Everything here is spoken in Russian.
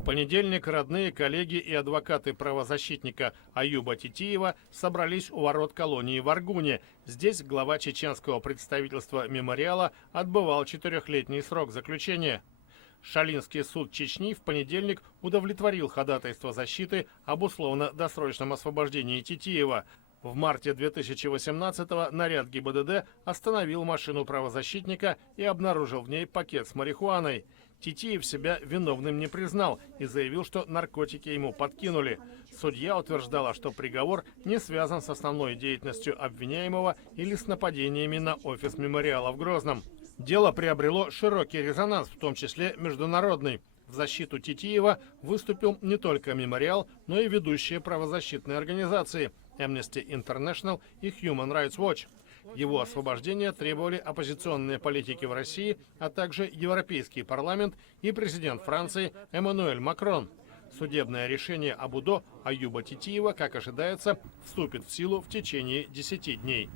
В понедельник родные, коллеги и адвокаты правозащитника Аюба Титиева собрались у ворот колонии в Аргуне. Здесь глава чеченского представительства «Мемориала» отбывал 4-летний срок заключения. Шалинский суд Чечни в понедельник удовлетворил ходатайство защиты об условно-досрочном освобождении Титиева. В марте 2018-го наряд ГИБДД остановил машину правозащитника и обнаружил в ней пакет с марихуаной. Титиев себя виновным не признал и заявил, что наркотики ему подкинули. Судья утверждала, что приговор не связан с основной деятельностью обвиняемого или с нападениями на офис «Мемориала» в Грозном. Дело приобрело широкий резонанс, в том числе международный. В защиту Титиева выступил не только «Мемориал», но и ведущие правозащитные организации Amnesty International и Human Rights Watch. Его освобождения требовали оппозиционные политики в России, а также Европейский парламент и президент Франции Эммануэль Макрон. Судебное решение об УДО Аюба Титиева, как ожидается, вступит в силу в течение 10 дней.